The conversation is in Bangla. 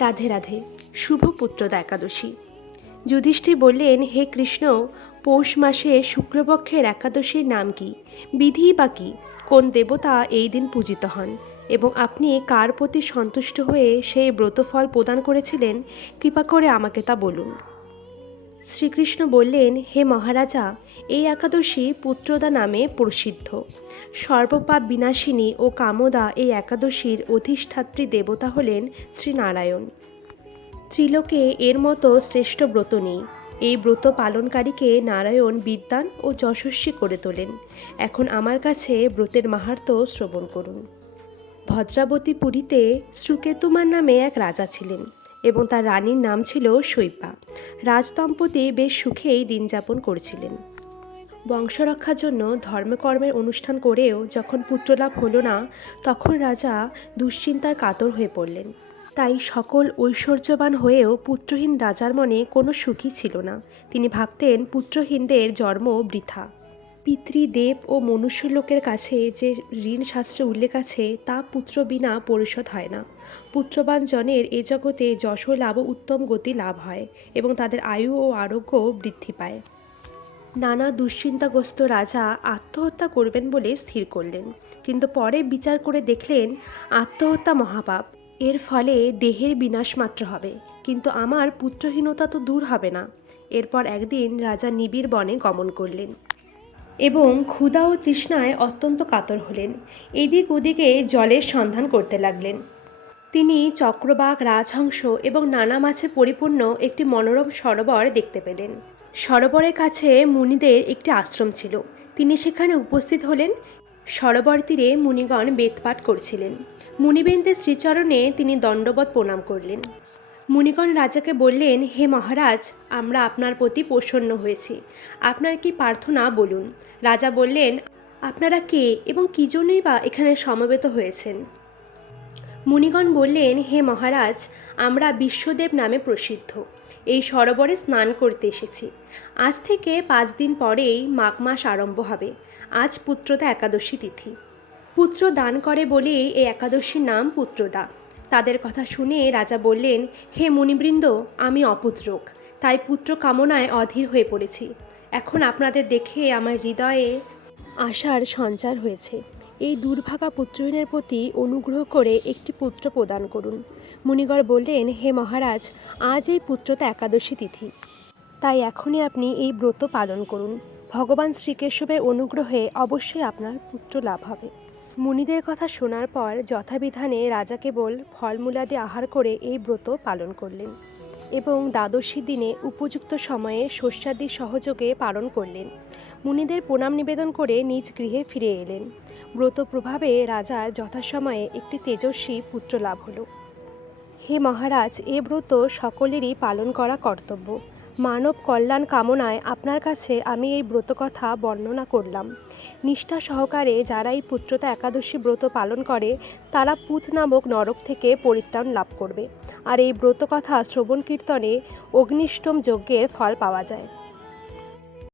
রাধে রাধে। শুভ পুত্রদা একাদশী। যুধিষ্ঠির বললেন, হে কৃষ্ণ, পৌষ মাসে শুক্লপক্ষের একাদশীর নাম কি, বিধি বা কী, কোন দেবতা এই দিন পূজিত হন এবং আপনি কার প্রতি সন্তুষ্ট হয়ে সেই ব্রতফল প্রদান করেছিলেন, কৃপা করে আমাকে তা বলুন। শ্রীকৃষ্ণ বললেন, হে মহারাজা, এই একাদশী পুত্রদা নামে প্রসিদ্ধ। সর্বপাপ বিনাশিনী ও কামদা এই একাদশীর অধিষ্ঠাত্রী দেবতা হলেন শ্রীনারায়ণ। ত্রিলোকে এর মতো শ্রেষ্ঠ ব্রত নেই। এই ব্রত পালনকারীকে নারায়ণ বিদ্বান ও যশস্বী করে তোলেন। এখন আমার কাছে ব্রতের মাহাত্ম্য শ্রবণ করুন। ভদ্রাবতীপুরীতে শ্রুকেতুমার নামে এক রাজা ছিলেন এবং তার রানীর নাম ছিল শৈব্যা। রাজদম্পতি বেশ সুখেই দিন যাপন করছিলেন। বংশরক্ষার জন্য ধর্মকর্মের অনুষ্ঠান করেও যখন পুত্রলাভ হলো না, তখন রাজা দুশ্চিন্তায় কাতর হয়ে পড়লেন। তাই সকল ঐশ্বর্যবান হয়েও পুত্রহীন রাজার মনে কোনো সুখই ছিল না। তিনি ভাবতেন, পুত্রহীনদের জন্ম বৃথা। পিতৃদেব ও মনুষ্যলোকের কাছে যে ঋণ শাস্ত্রে উল্লেখ আছে, তা পুত্র বিনা পরিশোধ হয় না। পুত্রবান জনের এ জগতে যশ লাভ ও উত্তম গতি লাভ হয় এবং তাদের আয়ু ও আরোগ্য বৃদ্ধি পায়। নানা দুশ্চিন্তাগ্রস্ত রাজা আত্মহত্যা করবেন বলে স্থির করলেন, কিন্তু পরে বিচার করে দেখলেন আত্মহত্যা মহাপাপ। এর ফলে দেহের বিনাশ মাত্র হবে, কিন্তু আমার পুত্রহীনতা তো দূর হবে না। এরপর একদিন রাজা নিবিড় বনে গমন করলেন এবং ক্ষুধা ও তৃষ্ণায় অত্যন্ত কাতর হলেন। এদিক ওদিকে জলের সন্ধান করতে লাগলেন। তিনি চক্রবাক, রাজহংস এবং নানা মাছে পরিপূর্ণ একটি মনোরম সরোবর দেখতে পেলেন। সরোবরের কাছে মুনিদের একটি আশ্রম ছিল। তিনি সেখানে উপস্থিত হলেন। সরোবর তীরে মুনিগণ বেদপাঠ করছিলেন। মুনিবেনদের শ্রীচরণে তিনি দণ্ডবৎ প্রণাম করলেন। মুনিগণ রাজাকে বললেন, হে মহারাজ, আমরা আপনার প্রতি প্রসন্ন হয়েছি। আপনার কি প্রার্থনা বলুন। রাজা বললেন, আপনারা কে এবং কী জন্যই বা এখানে সমবেত হয়েছেন? মুনিগণ বললেন, হে মহারাজ, আমরা বিশ্বদেব নামে প্রসিদ্ধ। এই সরোবরে স্নান করতে এসেছি। আজ থেকে 5 দিন পরেই মাঘ মাস আরম্ভ হবে। আজ পুত্রদা একাদশী তিথি। পুত্র দান করে বলে এই একাদশীর নাম পুত্রদা। তাদের কথা শুনে রাজা বললেন, হে মুনিবৃন্দ, আমি অপুত্রক, তাই পুত্র কামনায় অধীর হয়ে পড়েছি। এখন আপনাদের দেখে আমার হৃদয়ে আশার সঞ্চার হয়েছে। এই দুর্ভাগা পুত্রহীনের প্রতি অনুগ্রহ করে একটি পুত্র প্রদান করুন। মুনিগণ বললেন, হে মহারাজ, আজ এই পুত্রতা একাদশী তিথি, তাই এখনই আপনি এই ব্রত পালন করুন। ভগবান শ্রীকেশবের অনুগ্রহে অবশ্যই আপনার পুত্র লাভ হবে। মুনিদের কথা শোনার পর যথাবিধানে রাজা কেবল ফলমূলাদি আহার করে এই ব্রত পালন করলেন এবং দ্বাদশী দিনে উপযুক্ত সময়ে শস্যাদি সহযোগে পালন করলেন। মুনিদের প্রণাম নিবেদন করে নিজ গৃহে ফিরে এলেন। ব্রত প্রভাবে রাজার যথাসময়ে একটি তেজস্বী পুত্র লাভ হল। হে মহারাজ, এ ব্রত সকলেরই পালন করা কর্তব্য। মানব কল্যাণ কামনায় আপনার কাছে আমি এই ব্রত কথা বর্ণনা করলাম। নিষ্ঠা সহকারে যারা এই পুত্রতা একাদশী ব্রত পালন করে, তারা পুত নামক নরক থেকে পরিত্রাণ লাভ করবে। আর এই ব্রত কথা শ্রবণ কীর্তনে অগ্নিষ্টম যজ্ঞের ফল পাওয়া যায়।